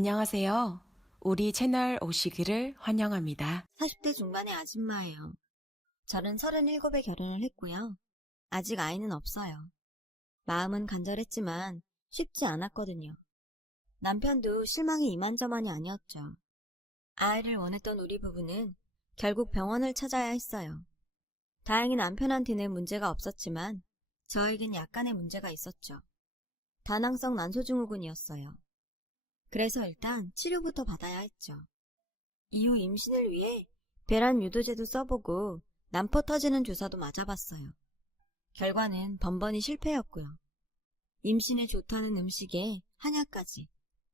안녕하세요. 우리 채널 오시기를 환영합니다. 40대 중반의 아줌마예요. 저는 37에 결혼을 했고요. 아직 아이는 없어요. 마음은 간절했지만 쉽지 않았거든요. 남편도 실망이 이만저만이 아니었죠. 아이를 원했던 우리 부부는 결국 병원을 찾아야 했어요. 다행히 남편한테는 문제가 없었지만 저에겐 약간의 문제가 있었죠. 다낭성 난소증후군이었어요. 그래서 일단 치료부터 받아야 했죠. 이후 임신을 위해 배란 유도제도 써보고 난포 터지는 주사도 맞아봤어요. 결과는 번번이 실패였고요. 임신에 좋다는 음식에 한약까지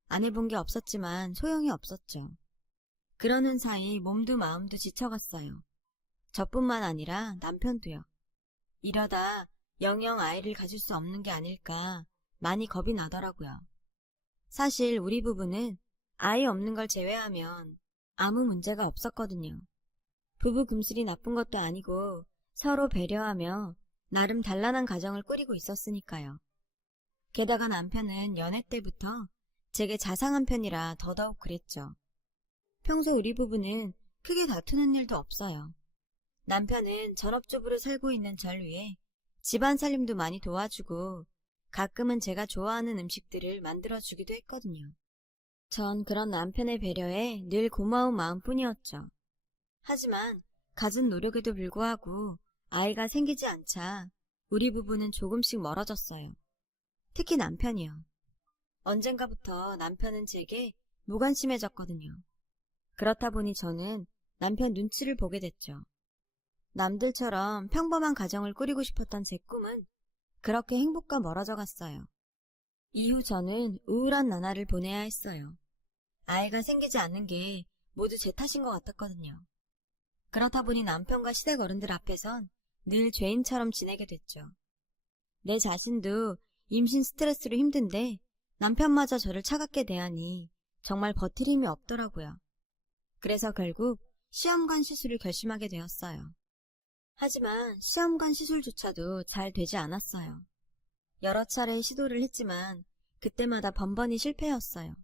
안 해본 게 없었지만 소용이 없었죠. 그러는 사이 몸도 마음도 지쳐갔어요. 저뿐만 아니라 남편도요. 이러다 영영 아이를 가질 수 없는 게 아닐까 많이 겁이 나더라고요. 사실 우리 부부는 아이 없는 걸 제외하면 아무 문제가 없었거든요. 부부 금슬이 나쁜 것도 아니고 서로 배려하며 나름 단란한 가정을 꾸리고 있었으니까요. 게다가 남편은 연애 때부터 제게 자상한 편이라 더더욱 그랬죠. 평소 우리 부부는 크게 다투는 일도 없어요. 남편은 전업주부로 살고 있는 절 위해 집안 살림도 많이 도와주고 가끔은 제가 좋아하는 음식들을 만들어주기도 했거든요. 전 그런 남편의 배려에 늘 고마운 마음뿐이었죠. 하지만 갖은 노력에도 불구하고 아이가 생기지 않자 우리 부부는 조금씩 멀어졌어요. 특히 남편이요. 언젠가부터 남편은 제게 무관심해졌거든요. 그렇다 보니 저는 남편 눈치를 보게 됐죠. 남들처럼 평범한 가정을 꾸리고 싶었던 제 꿈은 그렇게 행복과 멀어져 갔어요. 이후 저는 우울한 나날을 보내야 했어요. 아이가 생기지 않는 게 모두 제 탓인 것 같았거든요. 그렇다 보니 남편과 시댁 어른들 앞에선 늘 죄인처럼 지내게 됐죠. 내 자신도 임신 스트레스로 힘든데 남편마저 저를 차갑게 대하니 정말 버틸 힘이 없더라고요. 그래서 결국 시험관 시술을 결심하게 되었어요. 하지만 시험관 시술조차도 잘 되지 않았어요. 여러 차례 시도를 했지만 그때마다 번번이 실패였어요.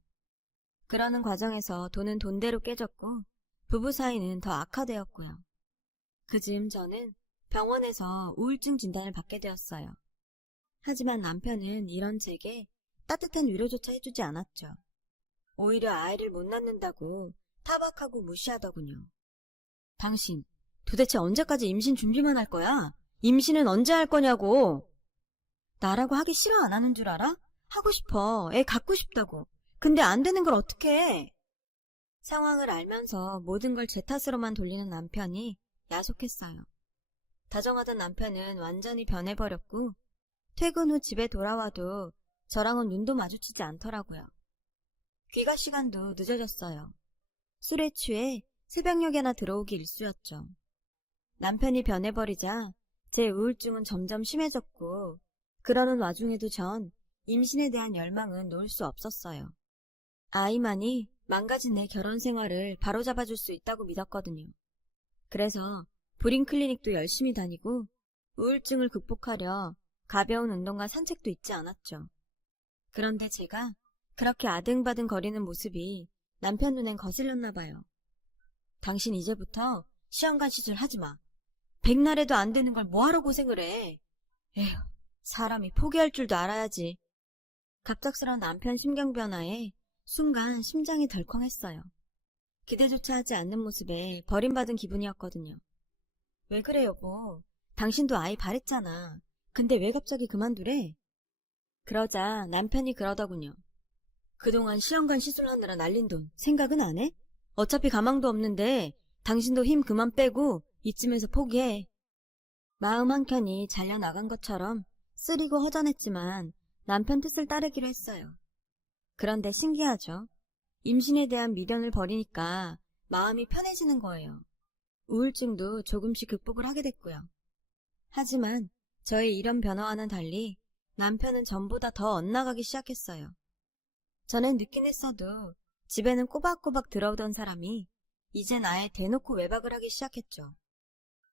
그러는 과정에서 돈은 돈대로 깨졌고 부부 사이는 더 악화되었고요. 그즈음 저는 병원에서 우울증 진단을 받게 되었어요. 하지만 남편은 이런 제게 따뜻한 위로조차 해주지 않았죠. 오히려 아이를 못 낳는다고 타박하고 무시하더군요. 당신 도대체 언제까지 임신 준비만 할 거야? 임신은 언제 할 거냐고. 나라고 하기 싫어 안 하는 줄 알아? 하고 싶어. 애 갖고 싶다고. 근데 안 되는 걸 어떡해. 상황을 알면서 모든 걸 제 탓으로만 돌리는 남편이 야속했어요. 다정하던 남편은 완전히 변해버렸고 퇴근 후 집에 돌아와도 저랑은 눈도 마주치지 않더라고요. 귀가 시간도 늦어졌어요. 술에 취해 새벽녘에나 들어오기 일쑤였죠. 남편이 변해버리자 제 우울증은 점점 심해졌고 그러는 와중에도 전 임신에 대한 열망은 놓을 수 없었어요. 아이만이 망가진 내 결혼 생활을 바로잡아줄 수 있다고 믿었거든요. 그래서 불임 클리닉도 열심히 다니고 우울증을 극복하려 가벼운 운동과 산책도 잊지 않았죠. 그런데 제가 그렇게 아등바등 거리는 모습이 남편 눈엔 거슬렸나 봐요. 당신 이제부터 시험관 시술 하지 마. 백날에도 안 되는 걸 뭐하러 고생을 해. 에휴, 사람이 포기할 줄도 알아야지. 갑작스러운 남편 심경 변화에 순간 심장이 덜컹했어요. 기대조차 하지 않는 모습에 버림받은 기분이었거든요. 왜 그래 여보? 당신도 아이 바랬잖아. 근데 왜 갑자기 그만두래? 그러자 남편이 그러더군요. 그동안 시험관 시술하느라 날린 돈 생각은 안 해? 어차피 가망도 없는데 당신도 힘 그만 빼고 이쯤에서 포기해. 마음 한켠이 잘려나간 것처럼 쓰리고 허전했지만 남편 뜻을 따르기로 했어요. 그런데 신기하죠? 임신에 대한 미련을 버리니까 마음이 편해지는 거예요. 우울증도 조금씩 극복을 하게 됐고요. 하지만 저의 이런 변화와는 달리 남편은 전보다 더 엇나가기 시작했어요. 전엔 늦긴 했어도 집에는 꼬박꼬박 들어오던 사람이 이젠 아예 대놓고 외박을 하기 시작했죠.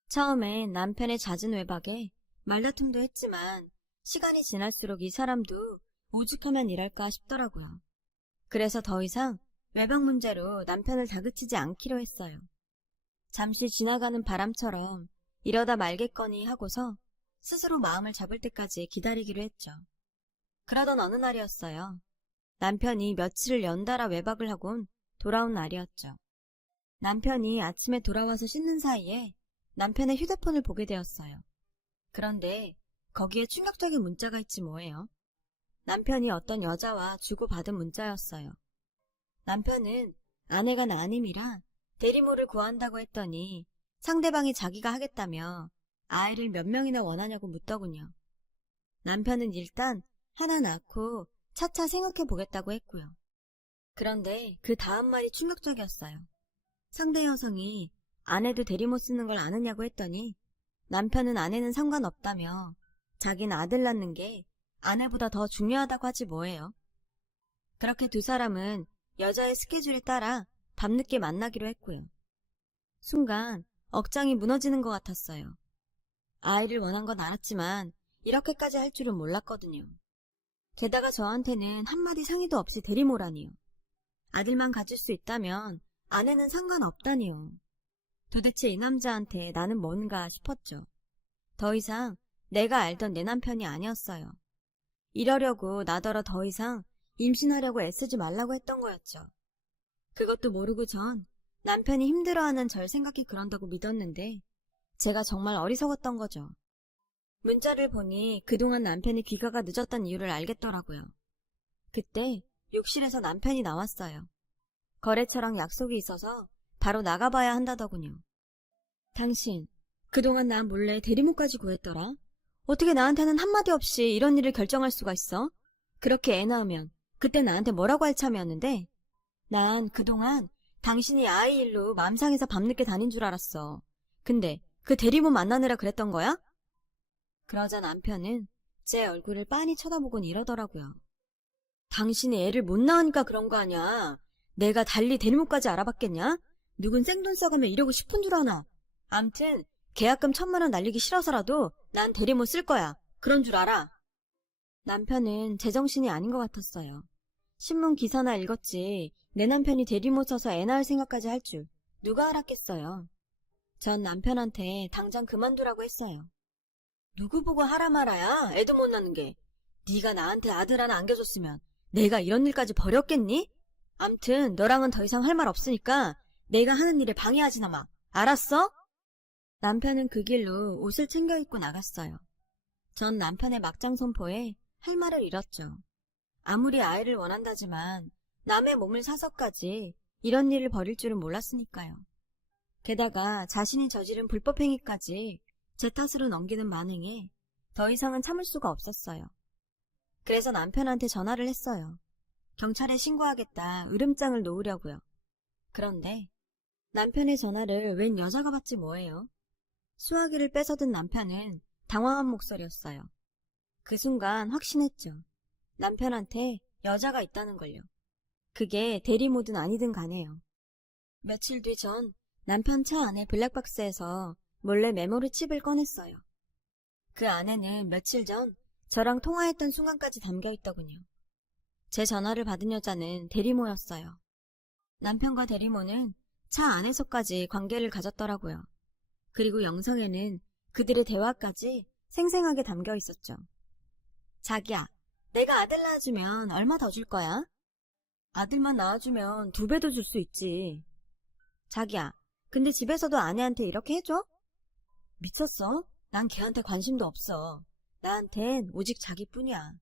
처음엔 남편의 잦은 외박에 말다툼도 했지만 시간이 지날수록 이 사람도 오죽하면 이럴까 싶더라고요. 그래서 더 이상 외박 문제로 남편을 다그치지 않기로 했어요. 잠시 지나가는 바람처럼 이러다 말겠거니 하고서 스스로 마음을 잡을 때까지 기다리기로 했죠. 그러던 어느 날이었어요. 남편이 며칠을 연달아 외박을 하곤 돌아온 날이었죠. 남편이 아침에 돌아와서 씻는 사이에 남편의 휴대폰을 보게 되었어요. 그런데 거기에 충격적인 문자가 있지 뭐예요. 남편이 어떤 여자와 주고받은 문자였어요. 남편은 아내가 난임이라 대리모를 구한다고 했더니 상대방이 자기가 하겠다며 아이를 몇 명이나 원하냐고 묻더군요. 남편은 일단 하나 낳고 차차 생각해 보겠다고 했고요. 그런데 그 다음 말이 충격적이었어요. 상대 여성이 아내도 대리모 쓰는 걸 아느냐고 했더니 남편은 아내는 상관없다며 자기는 아들 낳는 게 아내보다 더 중요하다고 하지 뭐예요. 그렇게 두 사람은 여자의 스케줄에 따라 밤늦게 만나기로 했고요. 순간 억장이 무너지는 것 같았어요. 아이를 원한 건 알았지만 이렇게까지 할 줄은 몰랐거든요. 게다가 저한테는 한마디 상의도 없이 대리모라니요. 아들만 가질 수 있다면 아내는 상관없다니요. 도대체 이 남자한테 나는 뭔가 싶었죠. 더 이상 내가 알던 내 남편이 아니었어요. 이러려고 나더러 더 이상 임신하려고 애쓰지 말라고 했던 거였죠. 그것도 모르고 전 남편이 힘들어하는 절 생각해 그런다고 믿었는데 제가 정말 어리석었던 거죠. 문자를 보니 그동안 남편이 귀가가 늦었던 이유를 알겠더라고요. 그때 욕실에서 남편이 나왔어요. 거래처랑 약속이 있어서 바로 나가봐야 한다더군요. 당신, 그동안 나 몰래 대리모까지 구했더라? 어떻게 나한테는 한마디 없이 이런 일을 결정할 수가 있어? 그렇게 애 낳으면 그때 나한테 뭐라고 할 참이었는데? 난 그동안 당신이 아이 일로 맘상에서 밤늦게 다닌 줄 알았어. 근데 그 대리모 만나느라 그랬던 거야? 그러자 남편은 제 얼굴을 빤히 쳐다보곤 이러더라고요. 당신이 애를 못 낳으니까 그런 거 아냐? 내가 달리 대리모까지 알아봤겠냐? 누군 생돈 써가며 이러고 싶은 줄 아나? 암튼 계약금 1,000만 원 날리기 싫어서라도 난 대리모 쓸 거야. 그런 줄 알아? 남편은 제정신이 아닌 것 같았어요. 신문 기사나 읽었지 내 남편이 대리모 써서 애 낳을 생각까지 할 줄 누가 알았겠어요. 전 남편한테 당장 그만두라고 했어요. 누구 보고 하라 말아야 애도 못 낳는 게. 네가 나한테 아들 하나 안겨줬으면 내가 이런 일까지 벌였겠니? 암튼 너랑은 더 이상 할 말 없으니까 내가 하는 일에 방해하지나 마. 알았어? 남편은 그 길로 옷을 챙겨 입고 나갔어요. 전 남편의 막장 선포에 할 말을 잃었죠. 아무리 아이를 원한다지만 남의 몸을 사서까지 이런 일을 벌일 줄은 몰랐으니까요. 게다가 자신이 저지른 불법행위까지 제 탓으로 넘기는 만행에 더 이상은 참을 수가 없었어요. 그래서 남편한테 전화를 했어요. 경찰에 신고하겠다 으름장을 놓으려고요. 그런데 남편의 전화를 웬 여자가 받지 뭐예요. 수화기를 뺏어든 남편은 당황한 목소리였어요. 그 순간 확신했죠. 남편한테 여자가 있다는 걸요. 그게 대리모든 아니든 간에요. 며칠 뒤 전 남편 차 안에 블랙박스에서 몰래 메모리 칩을 꺼냈어요. 그 안에는 며칠 전 저랑 통화했던 순간까지 담겨있더군요. 제 전화를 받은 여자는 대리모였어요. 남편과 대리모는 차 안에서까지 관계를 가졌더라고요. 그리고 영상에는 그들의 대화까지 생생하게 담겨 있었죠. 자기야, 내가 아들 낳아주면 얼마 더 줄 거야? 아들만 낳아주면 2배도 줄 수 있지. 자기야, 근데 집에서도 아내한테 이렇게 해줘? 미쳤어? 난 걔한테 관심도 없어. 나한텐 오직 자기뿐이야.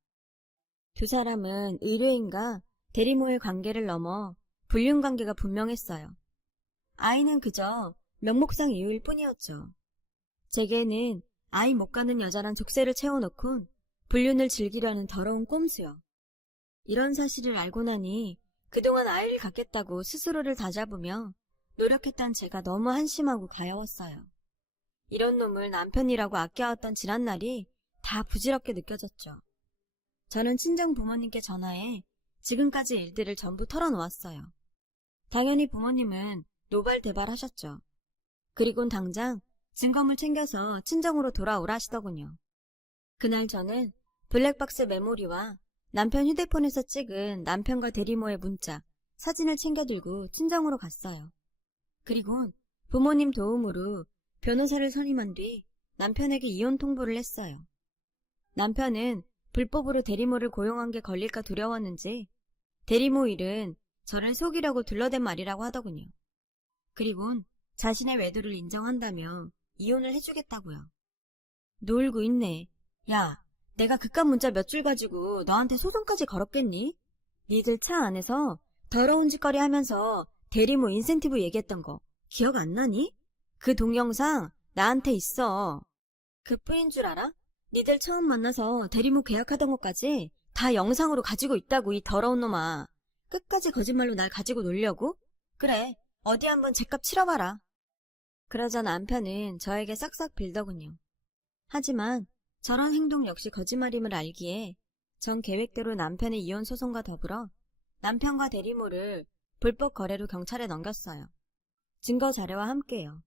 두 사람은 의뢰인과 대리모의 관계를 넘어 불륜관계가 분명했어요. 아이는 그저 명목상 이유일 뿐이었죠. 제게는 아이 못 가는 여자란 족쇄를 채워놓곤 불륜을 즐기려는 더러운 꼼수요. 이런 사실을 알고 나니 그동안 아이를 갖겠다고 스스로를 다잡으며 노력했던 제가 너무 한심하고 가여웠어요. 이런 놈을 남편이라고 아껴왔던 지난날이 다 부질없게 느껴졌죠. 저는 친정 부모님께 전화해 지금까지 일들을 전부 털어놓았어요. 당연히 부모님은 노발대발하셨죠. 그리곤 당장 증거물 챙겨서 친정으로 돌아오라 하시더군요. 그날 저는 블랙박스 메모리와 남편 휴대폰에서 찍은 남편과 대리모의 문자, 사진을 챙겨 들고 친정으로 갔어요. 그리고 부모님 도움으로 변호사를 선임한 뒤 남편에게 이혼 통보를 했어요. 남편은 불법으로 대리모를 고용한 게 걸릴까 두려웠는지 대리모 일은 저를 속이려고 둘러댄 말이라고 하더군요. 그리곤 자신의 외도를 인정한다며 이혼을 해주겠다고요. 놀고 있네. 야, 내가 그깟 문자 몇 줄 가지고 너한테 소송까지 걸었겠니? 니들 차 안에서 더러운 짓거리 하면서 대리모 인센티브 얘기했던 거 기억 안 나니? 그 동영상 나한테 있어. 그뿐인 줄 알아? 니들 처음 만나서 대리모 계약하던 것까지 다 영상으로 가지고 있다고, 이 더러운 놈아. 끝까지 거짓말로 날 가지고 놀려고? 그래, 어디 한번 제값 치러봐라. 그러자 남편은 저에게 싹싹 빌더군요. 하지만 저런 행동 역시 거짓말임을 알기에 전 계획대로 남편의 이혼 소송과 더불어 남편과 대리모를 불법 거래로 경찰에 넘겼어요. 증거 자료와 함께요.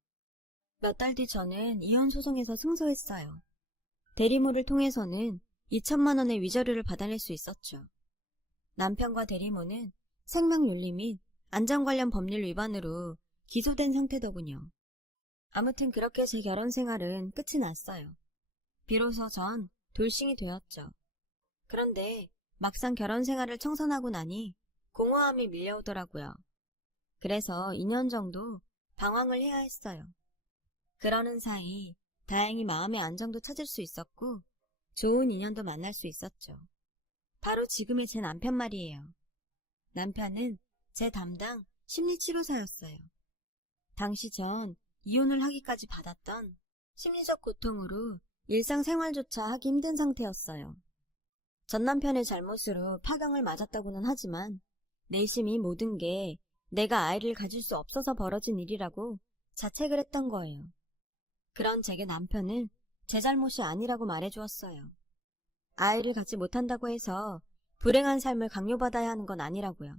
몇 달 뒤 저는 이혼 소송에서 승소했어요. 대리모를 통해서는 2천만 원의 위자료를 받아낼 수 있었죠. 남편과 대리모는 생명윤리 및 안전 관련 법률 위반으로 기소된 상태더군요. 아무튼 그렇게 제 결혼 생활은 끝이 났어요. 비로소 전 돌싱이 되었죠. 그런데 막상 결혼 생활을 청산하고 나니 공허함이 밀려오더라고요. 그래서 2년 정도 방황을 해야 했어요. 그러는 사이 다행히 마음의 안정도 찾을 수 있었고 좋은 인연도 만날 수 있었죠. 바로 지금의 제 남편 말이에요. 남편은 제 담당 심리치료사였어요. 당시 전 이혼을 하기까지 받았던 심리적 고통으로 일상생활조차 하기 힘든 상태였어요. 전 남편의 잘못으로 파경을 맞았다고는 하지만 내심이 모든 게 내가 아이를 가질 수 없어서 벌어진 일이라고 자책을 했던 거예요. 그런 제게 남편은 제 잘못이 아니라고 말해주었어요. 아이를 갖지 못한다고 해서 불행한 삶을 강요받아야 하는 건 아니라고요.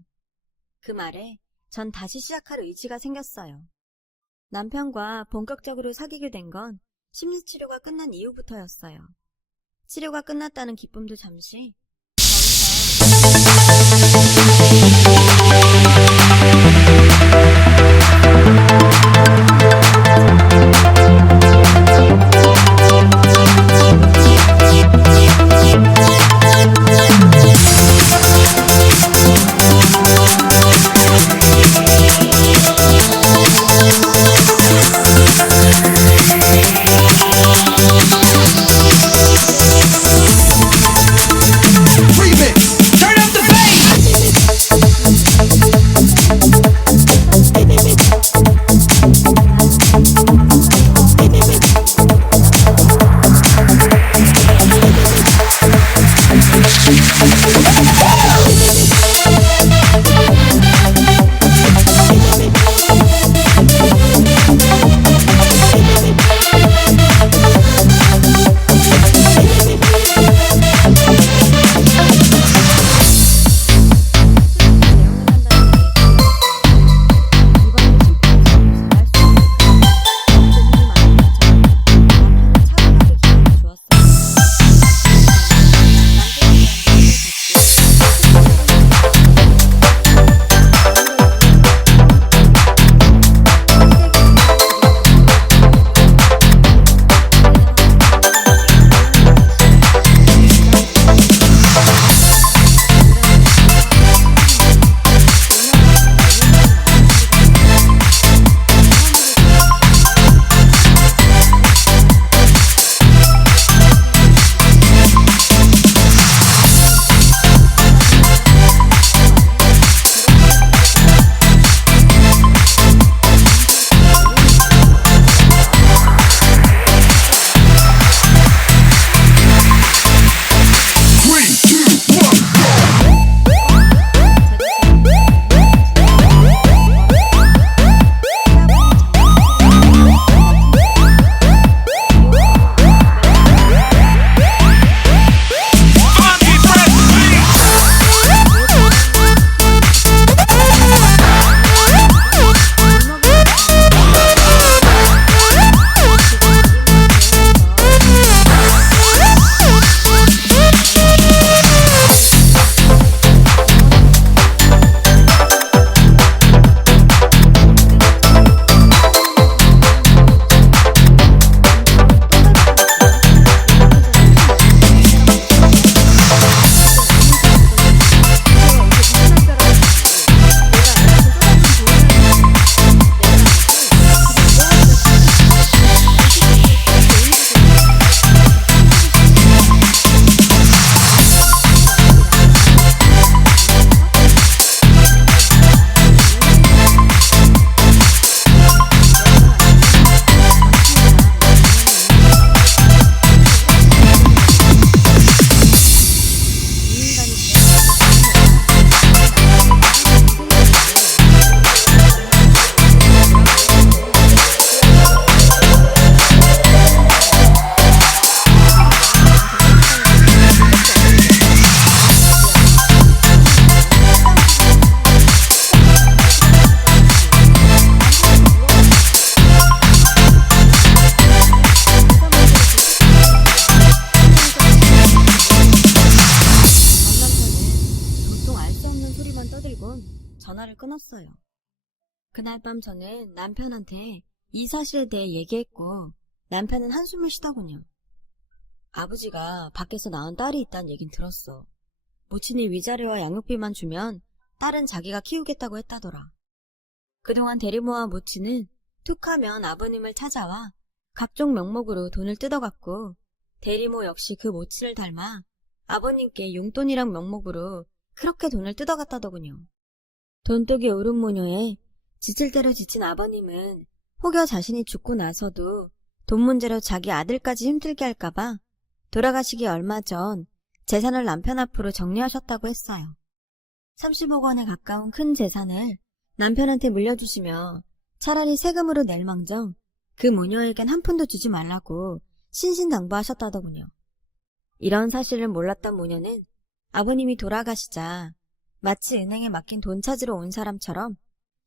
그 말에 전 다시 시작할 의지가 생겼어요. 남편과 본격적으로 사귀게 된 건 심리치료가 끝난 이후부터였어요. 치료가 끝났다는 기쁨도 잠시, 전화를 끊었어요. 그날 밤 저는 남편한테 이 사실에 대해 얘기했고 남편은 한숨을 쉬더군요. 아버지가 밖에서 낳은 딸이 있다는 얘긴 들었어. 모친이 위자료와 양육비만 주면 딸은 자기가 키우겠다고 했다더라. 그동안 대리모와 모친은 툭하면 아버님을 찾아와 각종 명목으로 돈을 뜯어갔고 대리모 역시 그 모친을 닮아 아버님께 용돈이란 명목으로 그렇게 돈을 뜯어갔다더군요. 돈독이 오른 모녀에 지칠 대로 지친 아버님은 혹여 자신이 죽고 나서도 돈 문제로 자기 아들까지 힘들게 할까봐 돌아가시기 얼마 전 재산을 남편 앞으로 정리하셨다고 했어요. 30억 원에 가까운 큰 재산을 남편한테 물려주시며 차라리 세금으로 낼 망정 그 모녀에겐 한 푼도 주지 말라고 신신당부하셨다더군요. 이런 사실을 몰랐던 모녀는 아버님이 돌아가시자 마치 은행에 맡긴 돈 찾으러 온 사람처럼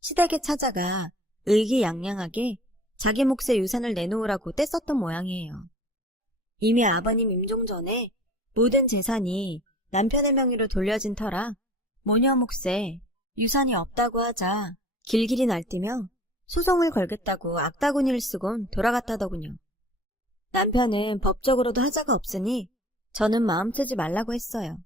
시댁에 찾아가 의기양양하게 자기 몫의 유산을 내놓으라고 떼썼던 모양이에요. 이미 아버님 임종 전에 모든 재산이 남편의 명의로 돌려진 터라 모녀 몫에 유산이 없다고 하자 길길이 날뛰며 소송을 걸겠다고 악다구니를 쓰곤 돌아갔다더군요. 남편은 법적으로도 하자가 없으니 저는 마음 쓰지 말라고 했어요.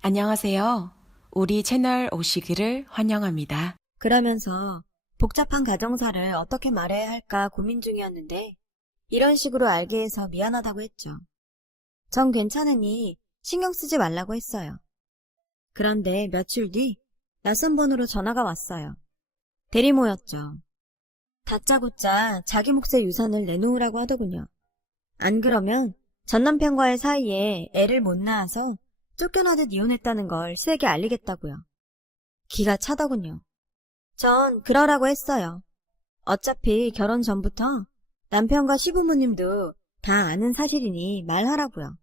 안녕하세요. 우리 채널 오시기를 환영합니다. 그러면서 복잡한 가정사를 어떻게 말해야 할까 고민 중이었는데 이런 식으로 알게 해서 미안하다고 했죠. 전 괜찮으니 신경 쓰지 말라고 했어요. 그런데 며칠 뒤 낯선 번호로 전화가 왔어요. 대리모였죠. 다짜고짜 자기 몫의 유산을 내놓으라고 하더군요. 안 그러면 전 남편과의 사이에 애를 못 낳아서 쫓겨나듯 이혼했다는 걸 시댁에 알리겠다고요. 기가 차더군요. 전 그러라고 했어요. 어차피 결혼 전부터 남편과 시부모님도 다 아는 사실이니 말하라고요.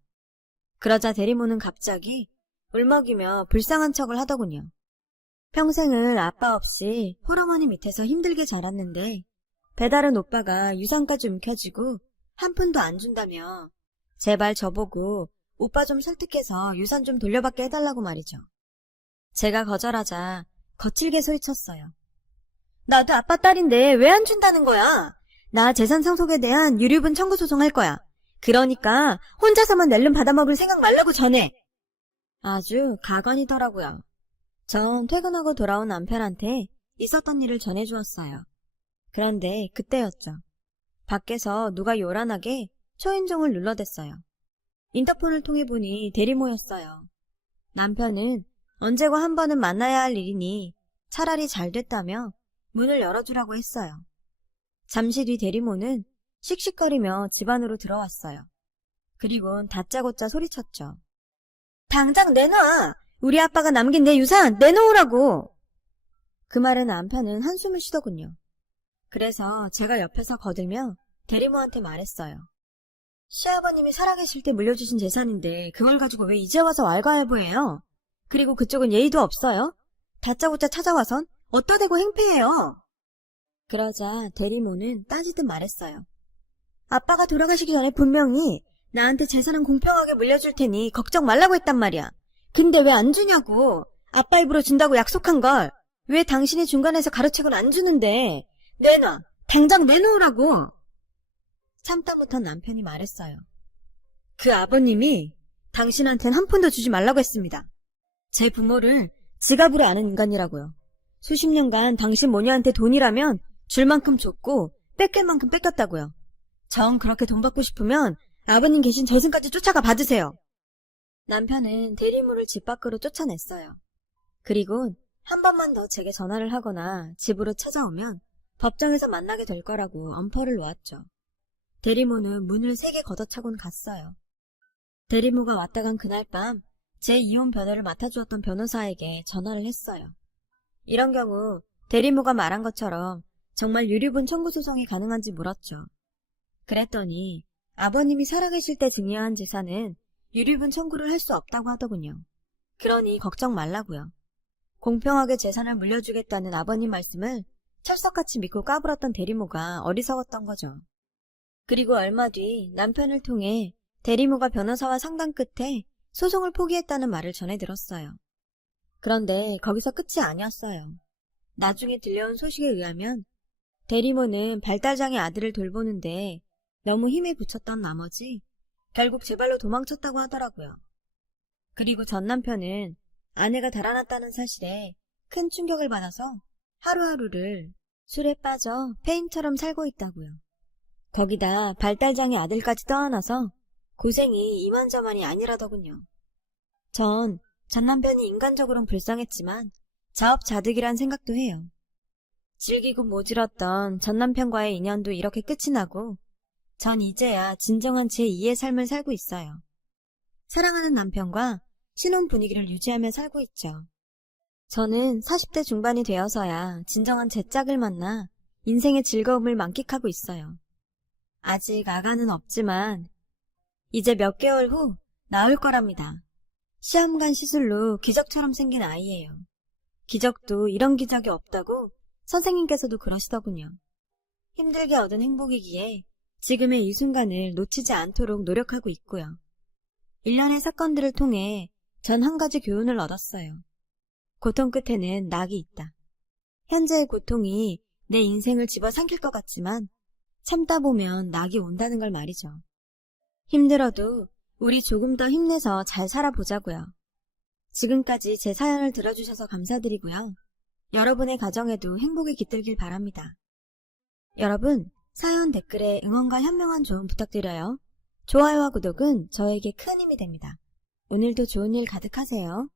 그러자 대리모는 갑자기 울먹이며 불쌍한 척을 하더군요. 평생을 아빠 없이 홀어머니 밑에서 힘들게 자랐는데 배다른 오빠가 유산까지 움켜쥐고 한 푼도 안 준다며 제발 저보고 오빠 좀 설득해서 유산 좀 돌려받게 해달라고 말이죠. 제가 거절하자 거칠게 소리쳤어요. 나도 아빠 딸인데 왜 안 준다는 거야? 나 재산 상속에 대한 유류분 청구 소송할 거야. 그러니까 혼자서만 낼름 받아먹을 생각 말라고 전해. 아주 가관이더라고요. 전 퇴근하고 돌아온 남편한테 있었던 일을 전해주었어요. 그런데 그때였죠. 밖에서 누가 요란하게 초인종을 눌러댔어요. 인터폰을 통해 보니 대리모였어요. 남편은 언제고 한 번은 만나야 할 일이니 차라리 잘 됐다며 문을 열어주라고 했어요. 잠시 뒤 대리모는 씩씩거리며 집 안으로 들어왔어요. 그리곤 다짜고짜 소리쳤죠. 당장 내놔! 우리 아빠가 남긴 내 유산 내놓으라고! 그 말에 남편은 한숨을 쉬더군요. 그래서 제가 옆에서 거들며 대리모한테 말했어요. 시아버님이 살아계실 때 물려주신 재산인데 그걸 가지고 왜 이제 와서 왈가왈부해요? 그리고 그쪽은 예의도 없어요? 다짜고짜 찾아와선 어따 대고 행패해요. 그러자 대리모는 따지듯 말했어요. 아빠가 돌아가시기 전에 분명히 나한테 재산은 공평하게 물려줄 테니 걱정 말라고 했단 말이야. 근데 왜 안 주냐고. 아빠 입으로 준다고 약속한 걸 왜 당신이 중간에서 가르치고는 안 주는데. 내놔. 당장 내놓으라고. 참다 못한 남편이 말했어요. 그 아버님이 당신한텐 한 푼도 주지 말라고 했습니다. 제 부모를 지갑으로 아는 인간이라고요. 수십 년간 당신 모녀한테 돈이라면 줄 만큼 줬고 뺏길 만큼 뺏겼다고요. 정 그렇게 돈 받고 싶으면 아버님 계신 저승까지 쫓아가 받으세요. 남편은 대리모를 집 밖으로 쫓아냈어요. 그리고 한 번만 더 제게 전화를 하거나 집으로 찾아오면 법정에서 만나게 될 거라고 엄포를 놓았죠. 대리모는 문을 세게 걷어차곤 갔어요. 대리모가 왔다 간 그날 밤 제 이혼 변호를 맡아주었던 변호사에게 전화를 했어요. 이런 경우 대리모가 말한 것처럼 정말 유류분 청구 소송이 가능한지 물었죠. 그랬더니 아버님이 살아계실 때 증여한 재산은 유류분 청구를 할 수 없다고 하더군요. 그러니 걱정 말라고요. 공평하게 재산을 물려주겠다는 아버님 말씀을 철석같이 믿고 까불었던 대리모가 어리석었던 거죠. 그리고 얼마 뒤 남편을 통해 대리모가 변호사와 상담 끝에 소송을 포기했다는 말을 전해 들었어요. 그런데 거기서 끝이 아니었어요. 나중에 들려온 소식에 의하면 대리모는 발달장애 아들을 돌보는데 너무 힘에 부쳤던 나머지 결국 제 발로 도망쳤다고 하더라고요. 그리고 전 남편은 아내가 달아났다는 사실에 큰 충격을 받아서 하루하루를 술에 빠져 폐인처럼 살고 있다고요. 거기다 발달장애 아들까지 떠안아서 고생이 이만저만이 아니라더군요. 전 남편이 인간적으로는 불쌍했지만 자업자득이란 생각도 해요. 질기고 모질었던 전 남편과의 인연도 이렇게 끝이 나고 전 이제야 진정한 제2의 삶을 살고 있어요. 사랑하는 남편과 신혼 분위기를 유지하며 살고 있죠. 저는 40대 중반이 되어서야 진정한 제 짝을 만나 인생의 즐거움을 만끽하고 있어요. 아직 아가는 없지만 이제 몇 개월 후 나올 거랍니다. 시험관 시술로 기적처럼 생긴 아이예요. 기적도 이런 기적이 없다고 선생님께서도 그러시더군요. 힘들게 얻은 행복이기에 지금의 이 순간을 놓치지 않도록 노력하고 있고요. 일련의 사건들을 통해 전 한 가지 교훈을 얻었어요. 고통 끝에는 낙이 있다. 현재의 고통이 내 인생을 집어삼킬 것 같지만 참다 보면 낙이 온다는 걸 말이죠. 힘들어도 우리 조금 더 힘내서 잘 살아보자고요. 지금까지 제 사연을 들어주셔서 감사드리고요. 여러분의 가정에도 행복이 깃들길 바랍니다. 여러분, 사연 댓글에 응원과 현명한 조언 부탁드려요. 좋아요와 구독은 저에게 큰 힘이 됩니다. 오늘도 좋은 일 가득하세요.